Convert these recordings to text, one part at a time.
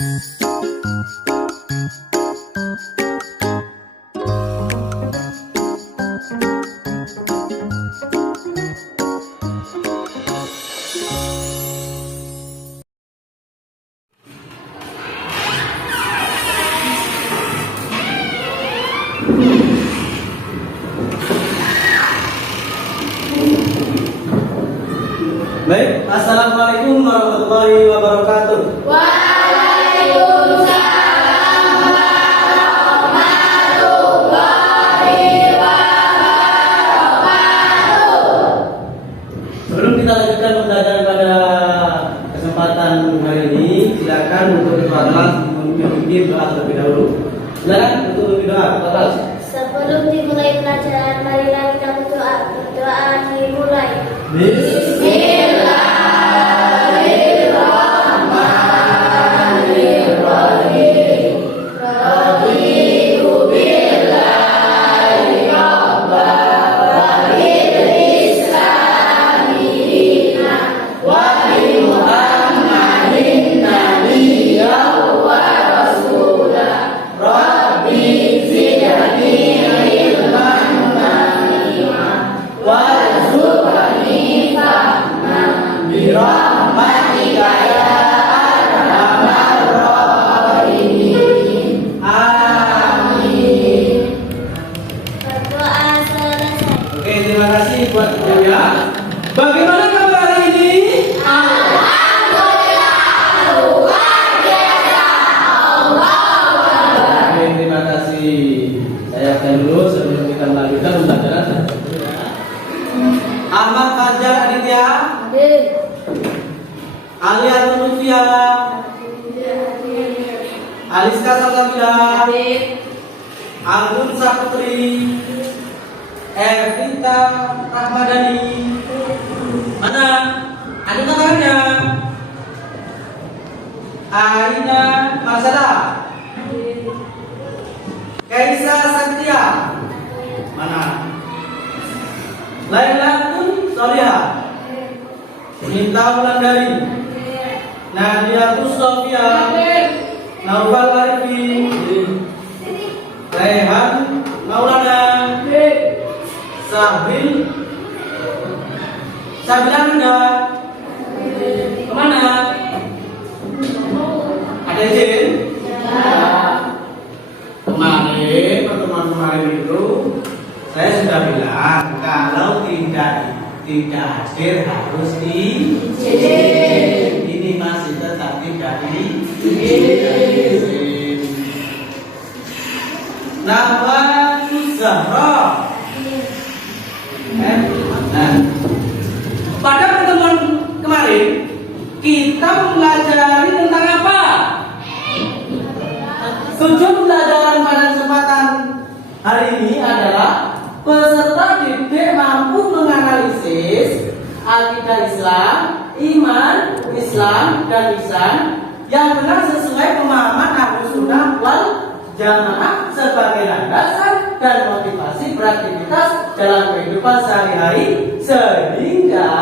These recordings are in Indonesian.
Baik, assalamualaikum warahmatullahi wabarakatuh. Waalaikumsalam warahmatullahi wabarakatuh. Sebelum kita lanjutkan pembelajaran pada kesempatan hari ini, silakan untuk ketua kelas memimpin doa terlebih dahulu. Silakan untuk memimpin doa, ketua kelas. Sebelum dimulai pelajaran, marilah kita berdoa. Berdoa dimulai. Terima kasih buat ya. Bagaimana kabar hari ini? Alhamdulillah, luar biasa. Oke, terima kasih. Saya akan dulu sebelum kita melanjutkan pembelajaran. Ahmad Fajar Aditya, Alia Tunufia, Aliska Salsabila, Anggun Saputri, Evita Rahmadani. Mana? Ada tangannya. Aina Masada, Kaisa Santia. Mana? Lailatun Solihah, Minta Wulandari, Nadiatus Sofia, Naufal Arifin, Rehan Maulana, Sabil Sabilanda. Kemana? Ada izin? Kemarin itu saya sudah bilang kalau tidak hadir harus diizin. Ini masih tetap tidak diizin. Nama Zahra. Nah, pada pertemuan kemarin kita mempelajari tentang apa? Tujuan pembelajaran pada kesempatan hari ini adalah peserta didik mampu menganalisis akidah Islam, iman, Islam, dan ihsan yang benar sesuai pemahaman Ahlus Sunnah wal Jamaah sebagai landasan dan motivasi beraktivitas dalam kehidupan sehari-hari, sehingga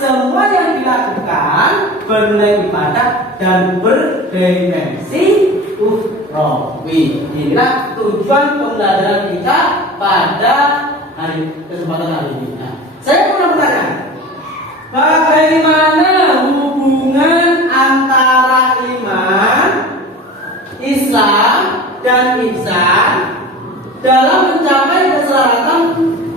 semua yang dilakukan bernilai ibadah dan berdimensi ukhrawi. Inilah tujuan pembelajaran kita pada kesempatan hari ini. Nah, saya pernah bertanya, bagaimana hubungan antara iman, Islam, dan ihsan dalam mencapai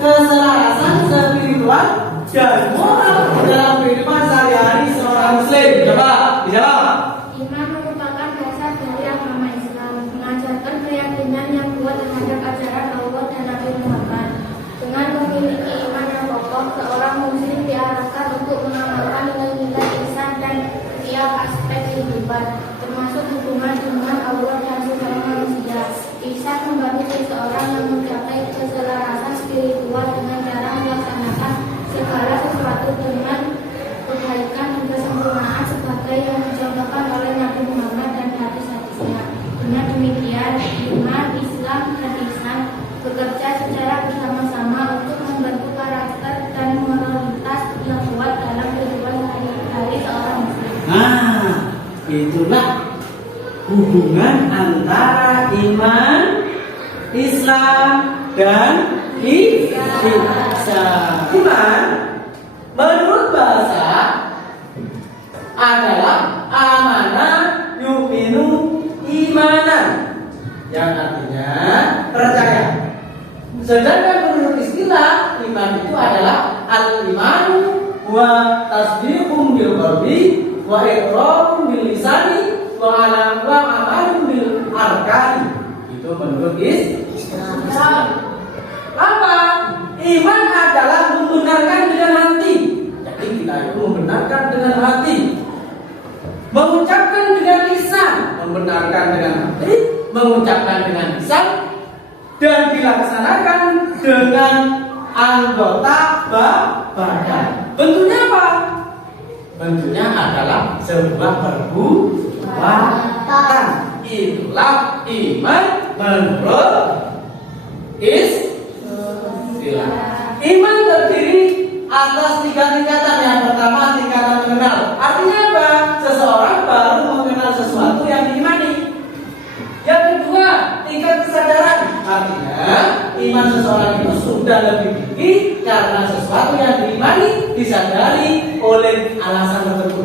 keselarasan spiritual dan moral dalam kehidupan sehari-hari seorang muslim? Coba dijawab. Iman merupakan dasar dari agama Islam, mengajarkan keyakinan yang kuat terhadap ajaran Allah dan Nabi Muhammad. Dengan memiliki iman yang kokoh, seorang muslim diarahkan untuk mengamalkan nilai-nilai ihsan dan setiap aspek kehidupan, termasuk hubungan dengan Allah dan sesama manusia. Ihsan membantu seseorang yang mencapai keselarasan spiritual dengan cara melaksanakan segala sesuatu dengan kebaikan dan kesempurnaan sebagai yang dicontohkan oleh Nabi Muhammad dan hadis-hadisnya. Dengan demikian, iman, Islam, dan ihsan bekerja secara bersama-sama untuk membentuk karakter dan moralitas yang kuat dalam kehidupan sehari-hari seorang muslim. Nah, itulah hubungan antara iman, Islam, dan ihsan. Iman menurut bahasa adalah amanah yu'minu imanan, yang artinya percaya. Sedangkan menurut istilah iman itu adalah al-imanu wa tasdiqum bil qalbi wa iqrarun bil lisani wa amalun bil arkani. Itu menurut Islam. Apa? Iman adalah membenarkan dengan hati. Jadi kita itu membenarkan dengan hati, mengucapkan dengan lisan, membenarkan dengan hati, mengucapkan dengan lisan, dan dilaksanakan dengan anggota badan. Bentuknya apa? Bentuknya adalah sebuah perbuatan. Itulah iman menurut istilah. Iman terdiri atas 3 tingkatan. Yang pertama, tingkatan mengenal. Artinya apa? Seseorang baru mengenal sesuatu yang diimani. Yang kedua, tingkat kesadaran. Artinya iman seseorang itu sudah lebih tinggi karena sesuatu yang diimani disadari oleh alasan tertentu.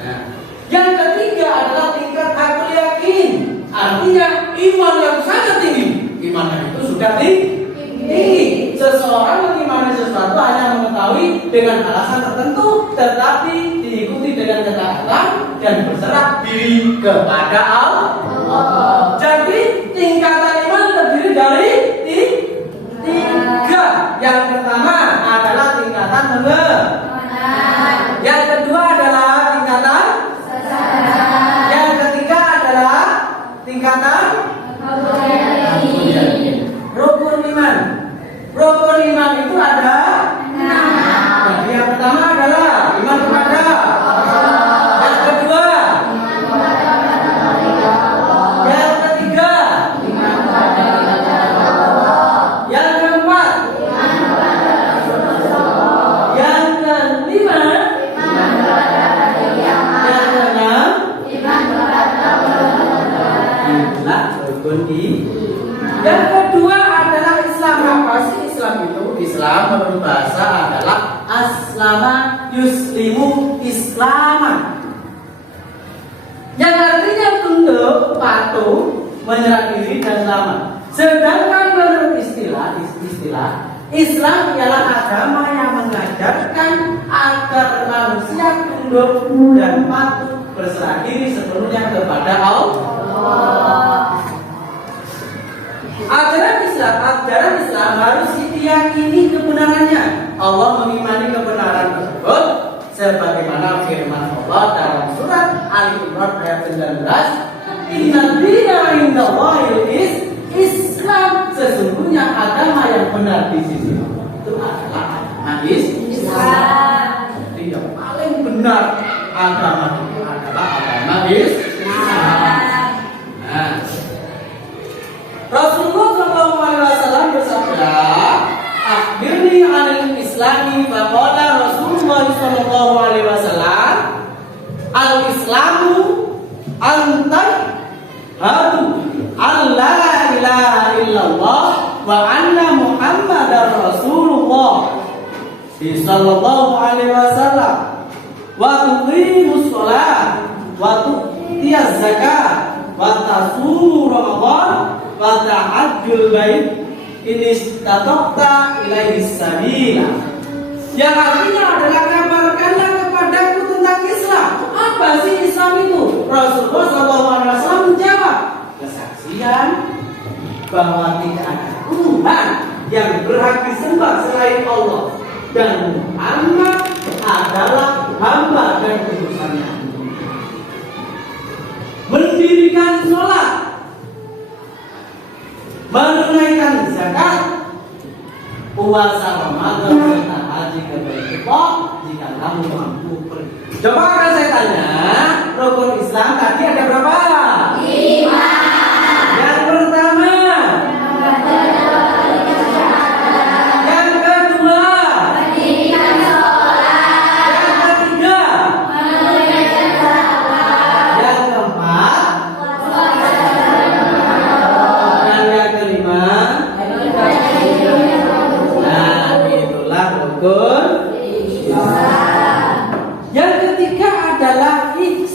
Nah, yang ketiga adalah tingkat akal yakin. Artinya iman yang sangat tinggi. Iman itu sudah tinggi. Seseorang mengimani sesuatu hanya mengetahui dengan alasan tertentu, tetapi diikuti dengan ketaatan dan berserah diri kepada Allah. Jadi tingkatan iman terdiri dari 3. Yang pertama adalah tingkatan mengenal. Yang kedua adalah tingkatan kesadaran. Yang ketiga adalah tingkatan rukun iman. Rukun iman itu ada 6. Jadi yang pertama adalah iman kepada Allah. Yang kedua, yang ketiga, yang keempat, yang kelima, yang keenam, itulah rukun iman. Yang kedua adalah Islam. Apa sih Islam itu? Islam menurut bahasa adalah aslama yuslimu islaman, yang artinya tunduk, patuh, menyerah diri dan selamat. Sedangkan menurut istilah Islam ialah agama yang mengajarkan agar manusia tunduk dan patuh, berserah diri sepenuhnya kepada Allah. Ajaran Islam harus diyakini kebenarannya. Allah mengimani kebenaran tersebut sebagaimana firman Allah dalam surat Al-Imran ayat 19, Innad dina indallahil Islam. Sesungguhnya agama yang benar di sisi Allah itu adalah agama Islam. Jadi yang paling benar agama itu adalah agama Islam. Nah, Rasulullah SAW bersabda, "Akhbirni 'anil Islami." Faqala Rasulullah SAW, "Al-Islamu antashhadu an la ilaha illallah wa anna Muhammadar Rasulullah sallallahu alaihi wasallam wa tuqimus shalah wa tu'tiyaz zakat wa tasumu Ramadan wa ta'ajjul bait in istata'ta ilaihi sabila." Yang artinya adalah kabarkanlah kepadaku tentang Islam. Apa sih Islam itu? Rasulullah SAW menjawab, kesaksian bahwa tidak ada Tuhan yang berhak disembah selain Allah dan Muhammad adalah hamba dan utusannya. Mendirikan sholat, menunaikan zakat, puasa Ramadan serta haji ke Baitullah jika kamu mampu pergi. Coba akan saya tanya, rukun Islam tadi ada berapa? 5. Yang pertama, yang kedua, yang ketiga, yang keempat,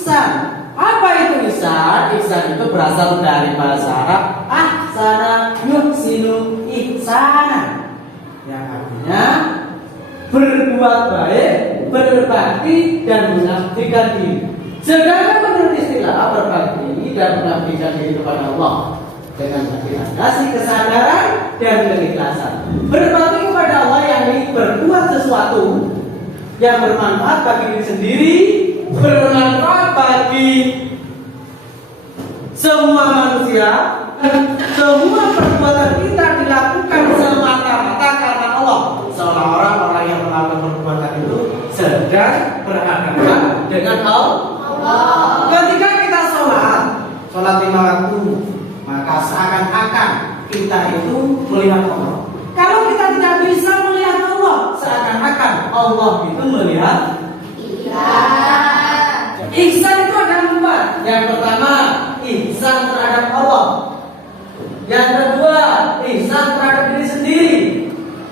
ihsan. Apa itu ihsan? Ihsan itu berasal dari bahasa Arab ahsana yuhsinu ihsana, yang artinya berbuat baik, berbakti dan mengabdikan diri. Sedangkan menurut istilah berbakti dan mengabdikan diri kepada Allah dengan kasih kesadaran dan keikhlasan. Berbakti kepada Allah yang berbuat sesuatu yang bermanfaat bagi diri sendiri, bermanfaat bagi semua manusia. Semua perbuatan kita dilakukan semata-mata karena Allah. Seolah-olah orang yang melakukan perbuatan itu sedang berhadapan dengan Allah. Ketika kita sholat 5 waktu, maka seakan-akan kita itu melihat Allah. Kalau kita tidak bisa melihat Allah, seakan-akan Allah itu melihat kita. Ihsan itu ada 4. Yang pertama, ihsan terhadap Allah. Yang kedua, ihsan terhadap diri sendiri.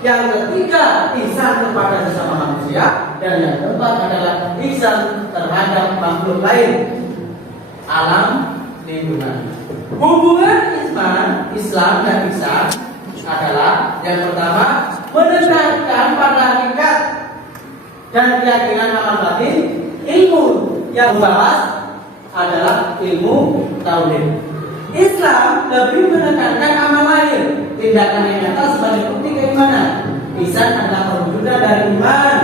Yang ketiga, ihsan kepada sesama manusia. Dan yang keempat adalah ihsan terhadap makhluk lain, alam lingkungan. Hubungan Islam dan ihsan adalah yang pertama, mendekatkan pada hakikat dan keyakinan amal batin. Ilmu yang membahas adalah ilmu tauhid. Islam lebih menekankan amal lahir, tindakan yang nyata sebagai bukti keimanan. Ihsan adalah perwujudan dari iman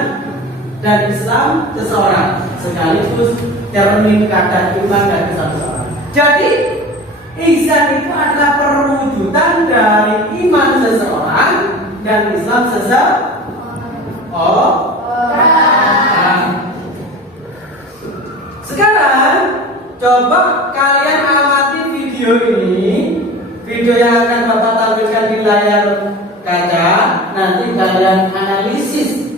dan Islam seseorang, sekaligus cermin kadar iman dan Islam seseorang. Jadi ihsan itu adalah perwujudan dari iman seseorang dan Islam seseorang. Sekarang coba kalian amati video ini, video yang akan Bapak tampilkan di layar kaca. Nanti kalian analisis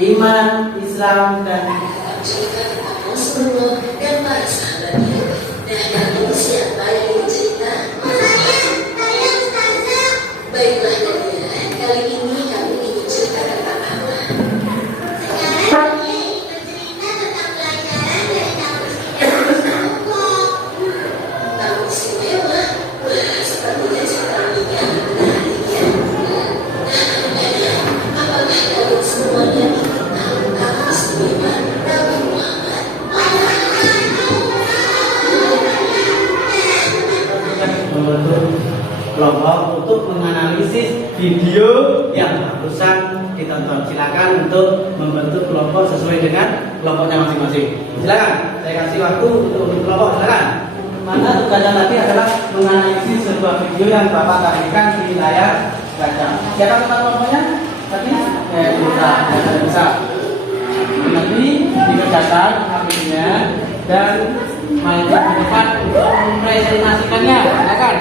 iman, Islam dan Rasulullah dan para sahabatnya. Dan lalu siapa yang ingin cerita? Saya Ustazah. Baiklah kalian, kali ini kami ingin cerita tentang apa? Sekarang saya ingin bercerita tentang pelajaran dari tamu istimewa. Tamu istimewa? Wah, sepertinya cerita ini akan menarik ya. Apakah kalian semuanya ingin tahu tamu istimewa Nabi Muhammad? membentuk kelompok untuk menganalisis video yang barusan ditonton. Silakan untuk membentuk kelompok sesuai dengan kelompoknya masing-masing. Silakan, saya kasih waktu untuk kelompok. Silakan. Mana tugasnya tadi adalah menganalisis sebuah video yang Bapak tampilkan di layar kaca. Siapa kata kelompoknya? Tadi? Bisa. Nanti dikerjakan akhirnya dan mari di depan untuk mempresentasikannya. Silakan.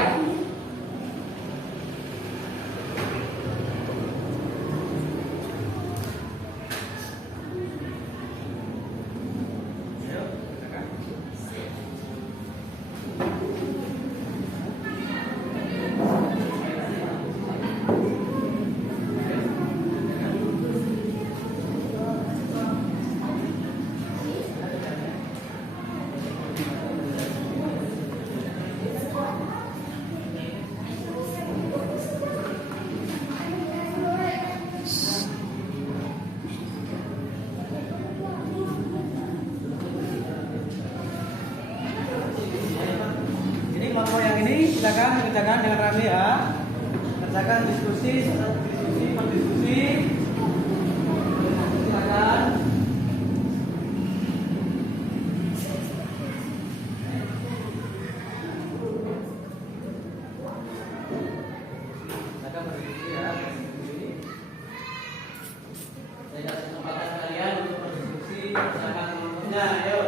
Kelompok yang ini silakan dikerjakan dengan rame ya. Kerjakan diskusi, berdiskusi. Silakan. Silakan berdiskusi ya. Saya kasih kesempatan kalian untuk berdiskusi. Silakan kelompoknya, ayo.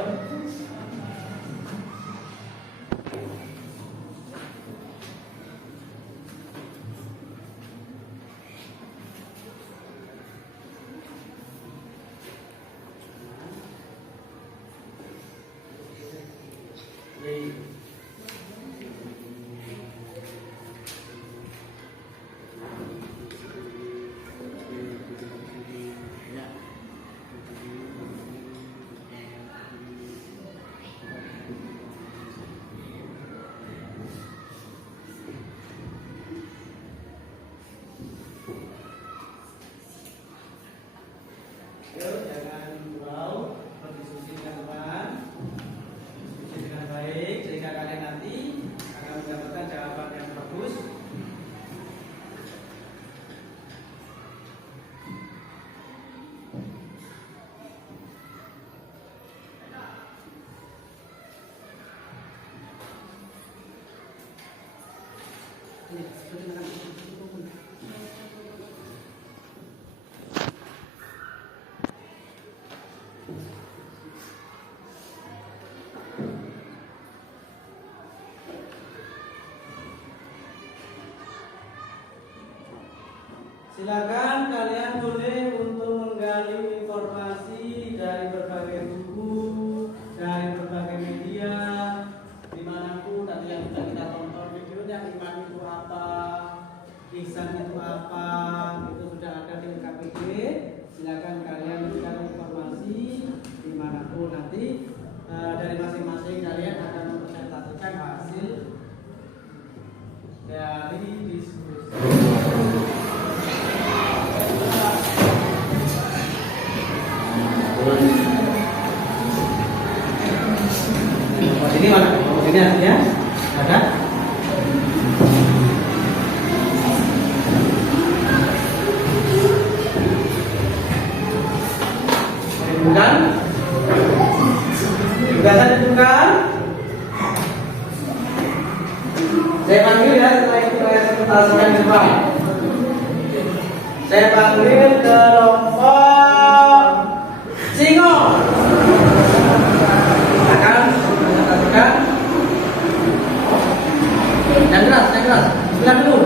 Silakan kalian boleh untuk menggali informasi dari berbagai buku, dari berbagai media, dimanapun nanti yang sudah kita tonton videonya, iman itu apa, ihsan itu apa, itu sudah ada di KPG. Silakan kalian berikan informasi dimanapun nanti dari masing-masing kalian akan mempresentasikan hasil dari diskusi. Ini mana? Ini artinya ada. Bukan? Bukan? Saya panggil ya setelah itu saya presentasikan di depan. Saya panggil kelompok Singo. Akan presentasikan. Yang keras. Silakan dulu.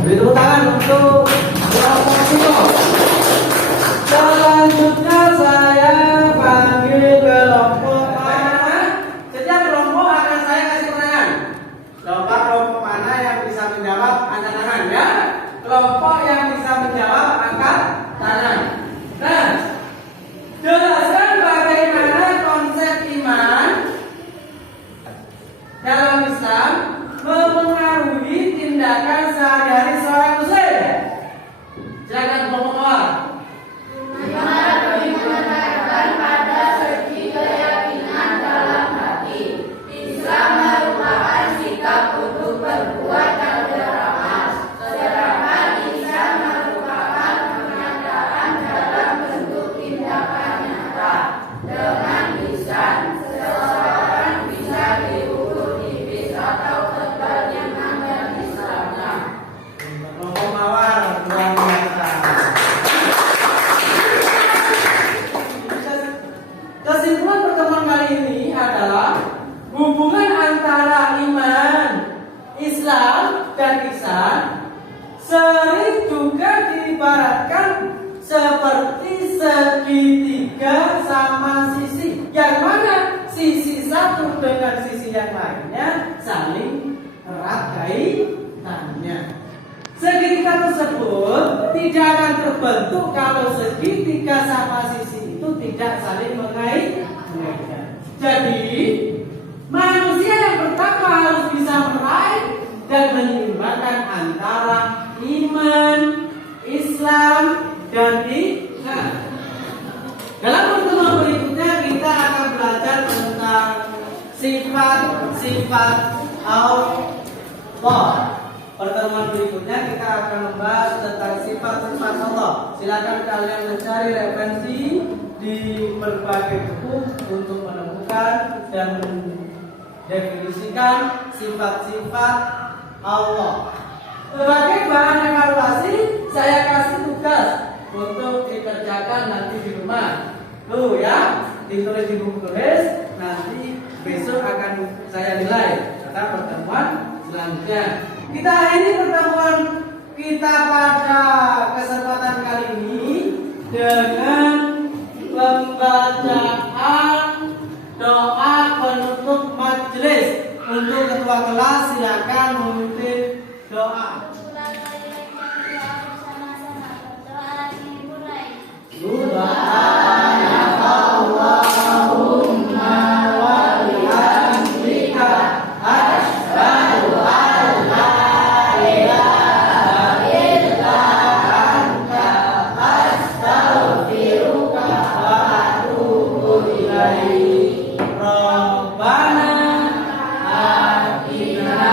Beri tepuk tangan untuk kelompok Singo. Selanjutnya saya panggil kelompok mana? Setiap kelompok akan saya kasih pertanyaan. Kelompok mana yang bisa menjawab angkat tangan ya? Kelompok yang bisa menjawab angkat tangan. Nah, jelaskan bagaimana konsep iman dalam Islam mempengaruhi tindakan sehari-hari seorang muslim. Silakan kelompok awal. Menetapkan pada segi keyakinan dalam hati. Islam merupakan sikap untuk berbuat dan beramal. Sedangkan ihsan merupakan penyataan dalam bentuk tindakan nyata. Dengan ihsan, seseorang bisa diukur tipis atau tebal iman dan Islamnya. Kelompok mawar luar biasa. Kesimpulan pertemuan kali ini adalah hubungan antara iman, Islam dan ihsan sering juga diibaratkan seperti segitiga sama sisi, yang mana sisi satu dengan sisi yang lainnya saling erat kaitannya. Segitiga tersebut tidak akan terbentuk kalau segitiga sama sisi itu tidak saling mengaitkan. Jadi manusia yang pertama harus bisa meraih dan menyeimbangkan antara iman, Islam, dan ihsan. Dalam pertemuan berikutnya kita akan belajar tentang sifat-sifat Allah. Pertemuan berikutnya kita akan membahas tentang sifat-sifat Allah. Silakan kalian mencari referensi di berbagai buku untuk menemukan dan mendefinisikan sifat-sifat Allah. Sebagai bahan evaluasi, saya kasih tugas untuk dikerjakan nanti di rumah. Tuh ya, ditulis di buku tulis. Nanti besok akan saya nilai pada pertemuan selanjutnya. Kita akhiri pertemuan kita pada kesempatan kali ini dengan pembacaan silakan memimpin doa. Kebetulan kali yang doa bersama-sama. Berdoa dimulai. Subhanakallahumma wa bihamdika asyhadu an la ilaha illa anta astaghfiruka wa atubu ilaik. Rabbana atina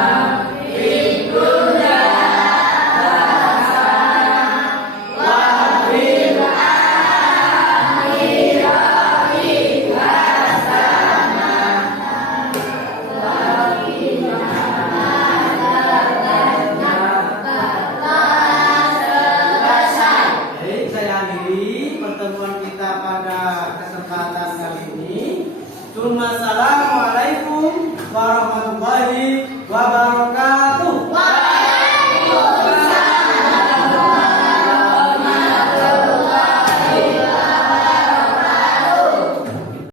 fid dunya hasanah wa fil akhirati hasanah wa qina adzabannar. Baik, saya akhiri pertemuan kita pada kesempatan kali ini. Assalamualaikum warahmatullahi